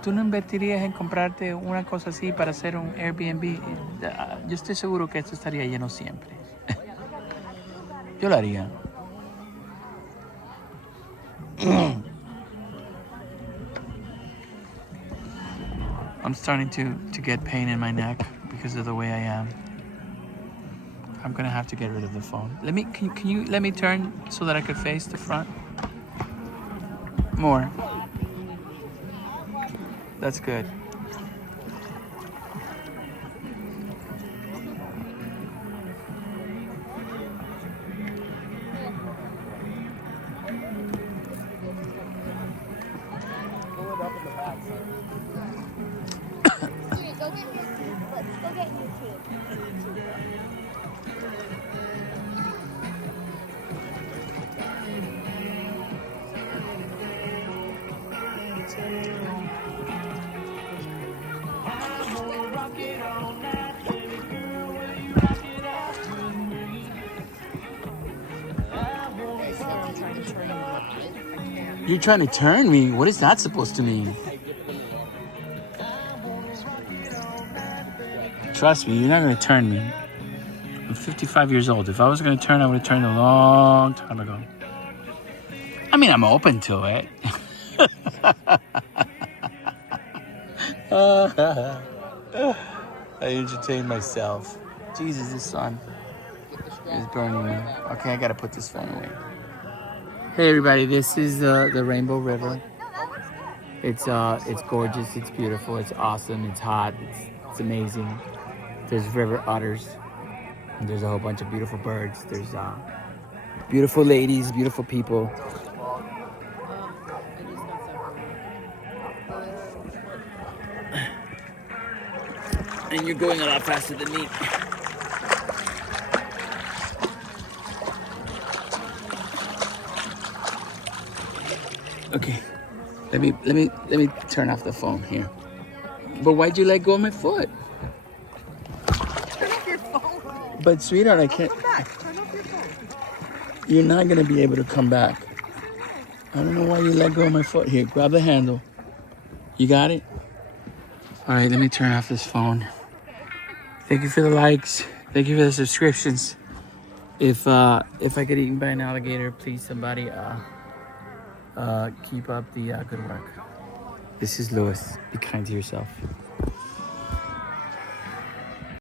¿Tú no invertirías en comprarte una cosa así para hacer un Airbnb? Yo estoy seguro que esto estaría lleno siempre. Yo lo haría. I'm starting to get pain in my neck because of the way I am. I'm gonna have to get rid of the phone. Can you let me turn so that I could face the front? More. That's good. You're trying to turn me? What is that supposed to mean? Trust me, you're not going to turn me. I'm 55 years old. If I was going to turn, I would have turned a long time ago. I mean, I'm open to it. I entertain myself. Jesus, the sun is burning me. Okay, I got to put this phone away. Hey everybody, this is the Rainbow River. It's gorgeous, it's beautiful, it's awesome, it's hot, it's amazing. There's river otters, and there's a whole bunch of beautiful birds. There's beautiful ladies, beautiful people. And you're going a lot faster than me. Okay, let me turn off the phone here. But why'd you let go of my foot? Turn off your phone. But sweetheart, I can't. Come back. Turn off your phone. You're not gonna be able to come back. I don't know why you let go of my foot. Here, grab the handle. You got it? All right, let me turn off this phone. Thank you for the likes. Thank you for the subscriptions. If I get eaten by an alligator, please somebody keep up the good work. This is Louis. Be kind to yourself.